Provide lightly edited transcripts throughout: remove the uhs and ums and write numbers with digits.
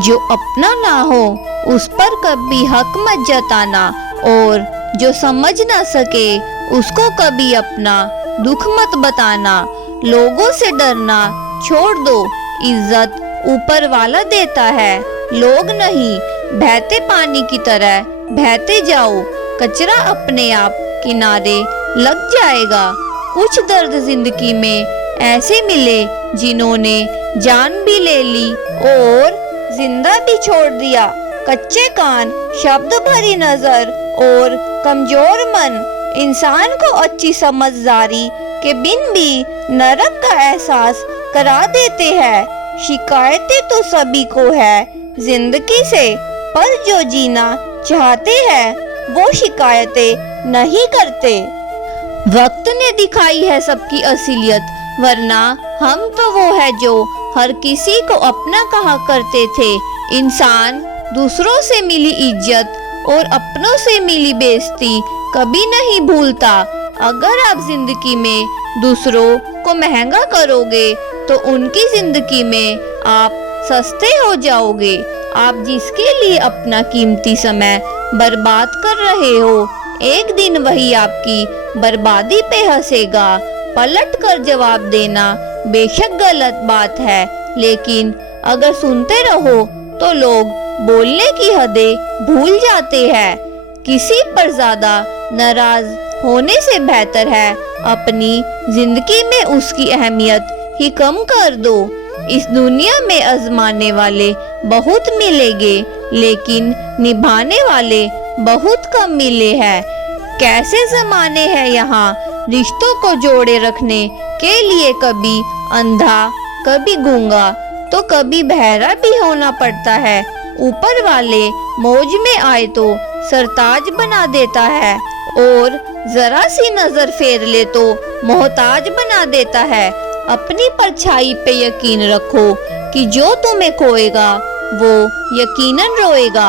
जो अपना ना हो उस पर कभी हक मत जताना, और जो समझ ना सके उसको कभी अपना दुख मत बताना। लोगों से डरना छोड़ दो, इज्जत ऊपर वाला देता है, लोग नहीं। बहते पानी की तरह बहते जाओ, कचरा अपने आप किनारे लग जाएगा। कुछ दर्द जिंदगी में ऐसे मिले जिन्होंने जान भी ले ली और जिंदा भी छोड़ दिया। कच्चे कान, शब्द भरी नजर और कमजोर मन इंसान को अच्छी समझदारी के बिन भी नरक का एहसास करा देते हैं। शिकायतें तो सभी को है जिंदगी से, पर जो जीना चाहते हैं वो शिकायतें नहीं करते। वक्त ने दिखाई है सबकी असलियत, वरना हम तो वो है जो हर किसी को अपना कहा करते थे। इंसान दूसरों से मिली इज्जत और अपनों से मिली बेइज्जती कभी नहीं भूलता। अगर आप जिंदगी में दूसरों को महंगा करोगे तो उनकी जिंदगी में आप सस्ते हो जाओगे। आप जिसके लिए अपना कीमती समय बर्बाद कर रहे हो, एक दिन वही आपकी बर्बादी पे हंसेगा। पलट कर जवाब देना बेशक गलत बात है, लेकिन अगर सुनते रहो तो लोग बोलने की हदें भूल जाते हैं। किसी पर ज्यादा नाराज होने से बेहतर है अपनी जिंदगी में उसकी अहमियत ही कम कर दो। इस दुनिया में आजमाने वाले बहुत मिलेंगे, लेकिन निभाने वाले बहुत कम मिले हैं। कैसे जमाने हैं यहाँ रिश्तों को जोड़े रखने के लिए, कभी अंधा कभी गूंगा तो कभी बहरा भी होना पड़ता है। ऊपर वाले मौज में आए तो सरताज बना देता है, और जरा सी नजर फेर ले तो मोहताज बना देता है। अपनी परछाई पे यकीन रखो कि जो तुम्हें खोएगा वो यकीनन रोएगा।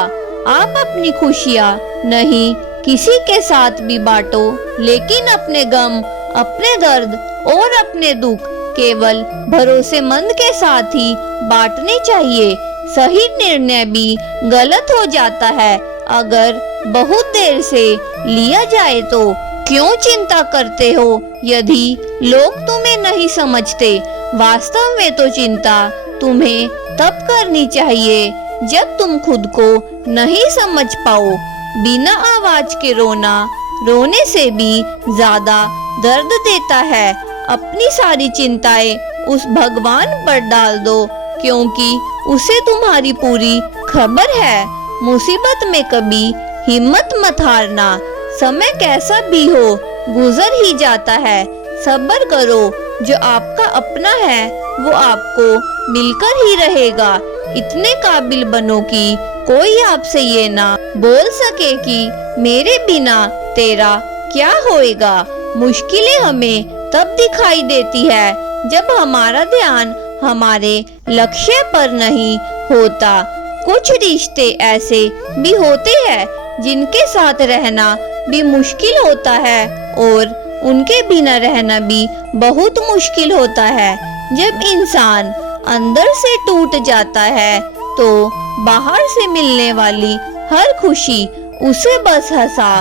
आप अपनी खुशियाँ नहीं किसी के साथ भी बांटो, लेकिन अपने गम, अपने दर्द और अपने दुख केवल भरोसेमंद के साथ ही बांटने चाहिए। सही निर्णय भी गलत हो जाता है अगर बहुत देर से लिया जाए तो। क्यों चिंता करते हो यदि लोग तुम्हें नहीं समझते? वास्तव में तो चिंता तुम्हें तब करनी चाहिए जब तुम खुद को नहीं समझ पाओ। बिना आवाज के रोना रोने से भी ज्यादा दर्द देता है। अपनी सारी चिंताएं उस भगवान पर डाल दो, क्योंकि उसे तुम्हारी पूरी खबर है। मुसीबत में कभी हिम्मत मत हारना, समय कैसा भी हो गुजर ही जाता है। सब्र करो, जो आपका अपना है वो आपको मिलकर ही रहेगा। इतने काबिल बनो कि कोई आपसे ये ना बोल सके कि मेरे बिना तेरा क्या होएगा। मुश्किलें हमें तब दिखाई देती है जब हमारा ध्यान हमारे लक्ष्य पर नहीं होता। कुछ रिश्ते ऐसे भी होते हैं जिनके साथ रहना भी मुश्किल होता है, और उनके बिना रहना भी बहुत मुश्किल होता है। जब इंसान अंदर से टूट जाता है तो बाहर से मिलने वाली हर खुशी उसे बस हंसा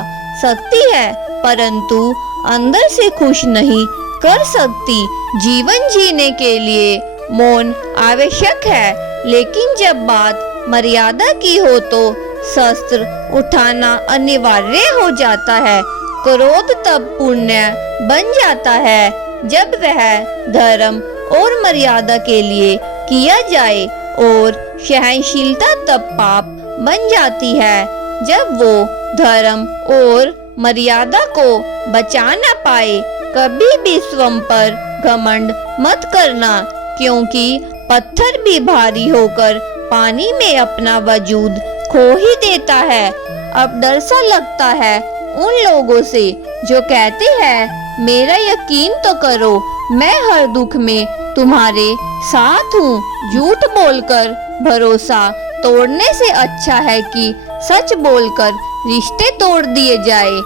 सकती है, परंतु अंदर से खुश नहीं कर सकती। जीवन जीने के लिए मौन आवश्यक है, लेकिन जब बात मर्यादा की हो तो शस्त्र उठाना अनिवार्य हो जाता है। क्रोध तब पुण्य बन जाता है जब वह धर्म और मर्यादा के लिए किया जाए, और सहनशीलता तब पाप बन जाती है जब वो धर्म और मर्यादा को बचा ना पाए। कभी भी स्वयं पर घमंड मत करना, क्योंकि पत्थर भी भारी होकर पानी में अपना वजूद खो ही देता है। अब डर सा लगता है उन लोगों से जो कहते हैं मेरा यकीन तो करो, मैं हर दुख में तुम्हारे साथ हूँ। झूठ बोलकर भरोसा तोड़ने से अच्छा है कि सच बोलकर रिश्ते तोड़ दिए जाए,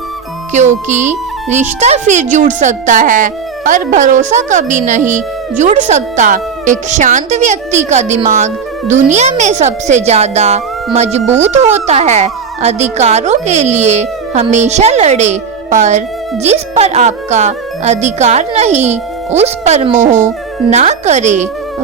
क्योंकि रिश्ता फिर जुड़ सकता है पर भरोसा कभी नहीं जुड़ सकता। एक शांत व्यक्ति का दिमाग दुनिया में सबसे ज्यादा मजबूत होता है। अधिकारों के लिए हमेशा लड़े, पर जिस पर आपका अधिकार नहीं उस पर मोह ना करे।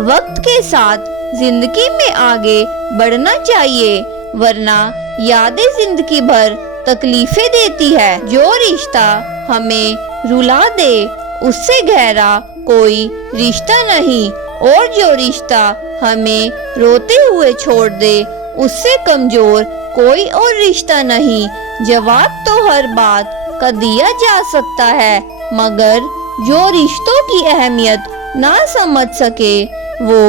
वक्त के साथ जिंदगी में आगे बढ़ना चाहिए, वरना यादें जिंदगी भर तकलीफें देती है। जो रिश्ता हमें रुला दे उससे गहरा कोई रिश्ता नहीं, और जो रिश्ता हमें रोते हुए छोड़ दे उससे कमजोर कोई और रिश्ता नहीं। जवाब तो हर बात का दिया जा सकता है, मगर जो रिश्तों की अहमियत ना समझ सके वो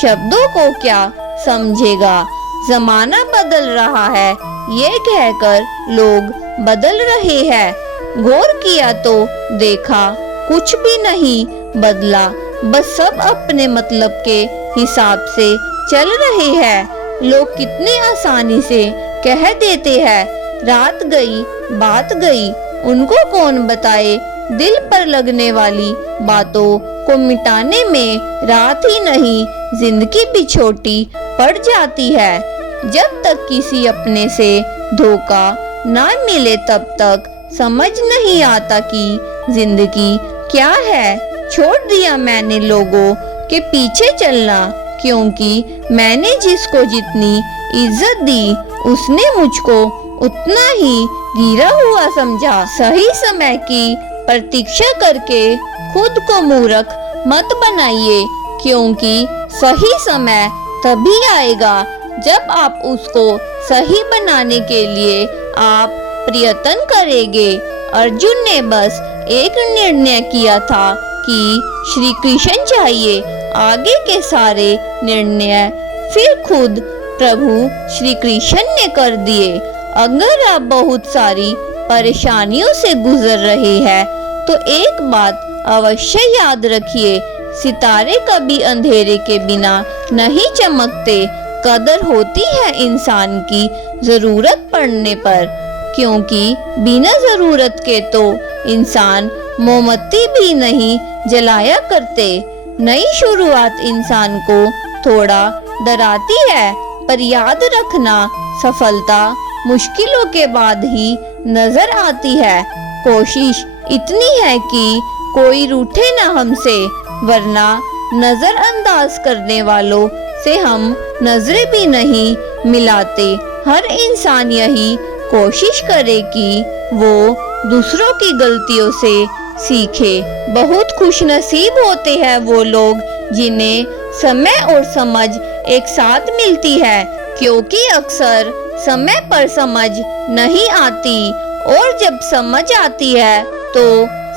शब्दों को क्या समझेगा। जमाना बदल रहा है ये कहकर लोग बदल रहे हैं, गौर किया तो देखा कुछ भी नहीं बदला, बस सब अपने मतलब के हिसाब से चल रहे हैं। लोग कितने आसानी से कह देते हैं रात गई बात गई, उनको कौन बताए दिल पर लगने वाली बातों को मिटाने में रात ही नहीं जिंदगी भी छोटी पड़ जाती है। जब तक किसी अपने से धोखा ना मिले तब तक समझ नहीं आता कि जिंदगी क्या है। छोड़ दिया मैंने लोगों के पीछे चलना, क्योंकि मैंने जिसको जितनी इज्जत दी उसने मुझको उतना ही गिरा हुआ समझा। सही समय की प्रतीक्षा करके खुद को मूर्ख मत बनाइए, क्योंकि सही समय तभी आएगा जब आप उसको सही बनाने के लिए आप प्रयत्न करेंगे। अर्जुन ने बस एक निर्णय किया था कि श्री कृष्ण चाहिए, आगे के सारे निर्णय फिर खुद प्रभु श्री कृष्ण ने कर दिए। अगर आप बहुत सारी परेशानियों से गुजर रहे हैं तो एक बात अवश्य याद रखिए, सितारे कभी अंधेरे के बिना नहीं चमकते। कदर होती है इंसान की जरूरत पड़ने पर, क्योंकि बिना जरूरत के तो इंसान मोमबत्ती भी नहीं जलाया करते। नई शुरुआत इंसान को थोड़ा डराती है, पर याद रखना सफलता मुश्किलों के बाद ही नजर आती है। कोशिश इतनी है कि कोई रूठे ना हमसे, वरना नजरअंदाज करने वालों से हम नजरें भी नहीं मिलाते। हर इंसान यही कोशिश करे कि वो दूसरों की गलतियों से सीखे। बहुत खुशनसीब होते हैं वो लोग जिन्हें समय और समझ एक साथ मिलती है, क्योंकि अक्सर समय पर समझ नहीं आती, और जब समझ आती है तो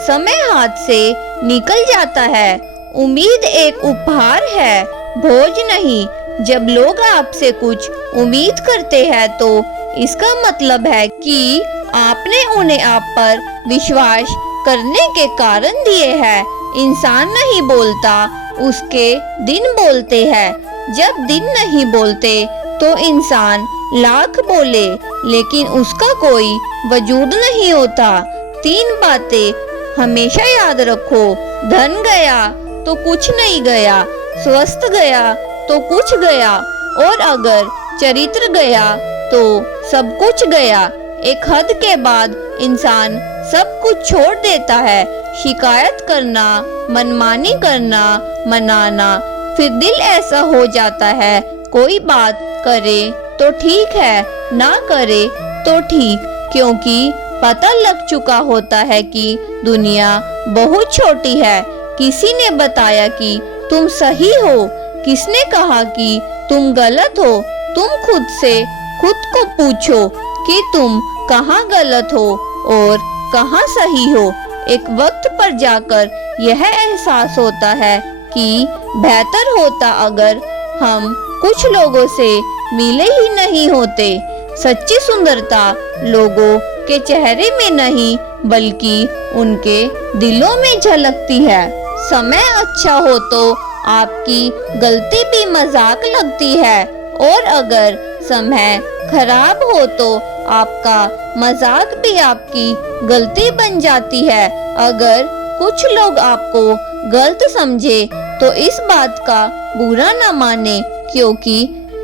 समय हाथ से निकल जाता है। उम्मीद एक उपहार है, भोज नहीं। जब लोग आपसे कुछ उम्मीद करते हैं तो इसका मतलब है कि आपने उन्हें आप पर विश्वास करने के कारण दिए हैं। इंसान नहीं बोलता, उसके दिन बोलते हैं। जब दिन नहीं बोलते तो इंसान लाख बोले, लेकिन उसका कोई वजूद नहीं होता। 3 बातें हमेशा याद रखो, धन गया तो कुछ नहीं गया, स्वस्थ गया तो कुछ गया, और अगर चरित्र गया तो सब कुछ गया। एक हद के बाद इंसान सब कुछ छोड़ देता है। शिकायत करना, मनमानी करना, मनाना, फिर दिल ऐसा हो जाता है कोई बात करे तो ठीक है, ना करे तो ठीक, क्योंकि पता लग चुका होता है कि दुनिया बहुत छोटी है। किसी ने बताया कि तुम सही हो, किसने कहा कि तुम गलत हो। तुम खुद से खुद को पूछो कि तुम कहाँ गलत हो और कहाँ सही हो। एक वक्त पर जाकर यह एहसास होता है कि बेहतर होता अगर हम कुछ लोगों से मिले ही नहीं होते। सच्ची सुंदरता लोगों के चेहरे में नहीं बल्कि उनके दिलों में झलकती है। समय अच्छा हो तो आपकी गलती भी मजाक लगती है, और अगर समय खराब हो तो आपका मजाक भी आपकी गलती बन जाती है। अगर कुछ लोग आपको गलत समझे तो इस बात का बुरा न माने, क्योंकि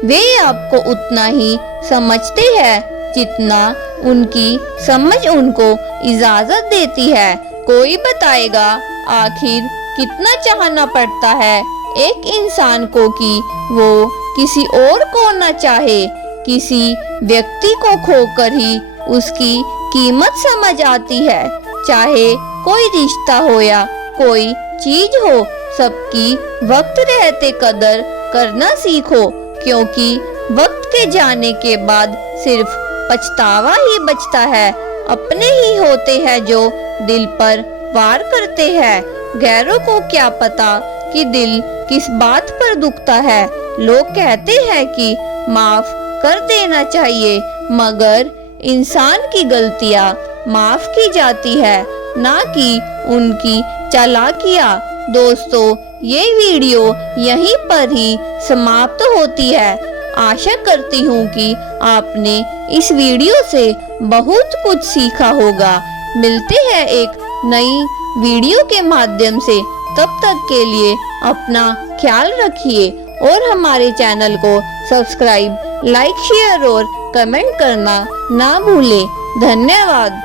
वे आपको उतना ही समझते हैं जितना उनकी समझ उनको इजाजत देती है। कोई बताएगा आखिर कितना चाहना पड़ता है एक इंसान को कि वो किसी और को न चाहे। किसी व्यक्ति को खोकर ही उसकी कीमत समझ आती है। चाहे कोई रिश्ता हो या कोई चीज हो, सबकी वक्त रहते कदर करना सीखो, क्योंकि वक्त के जाने के बाद सिर्फ पछतावा ही बचता है। अपने ही होते हैं जो दिल पर वार करते हैं, गैरों को क्या पता कि दिल किस बात पर दुखता है। लोग कहते हैं कि माफ कर देना चाहिए, मगर इंसान की गलतियां माफ की जाती है, ना कि उनकी चालाकियां। दोस्तों, ये वीडियो यहीं पर ही समाप्त होती है। आशा करती हूँ कि आपने इस वीडियो से बहुत कुछ सीखा होगा। मिलते हैं एक नई वीडियो के माध्यम से। तब तक के लिए अपना ख्याल रखिए और हमारे चैनल को सब्सक्राइब, लाइक, शेयर और कमेंट करना ना भूलें। धन्यवाद।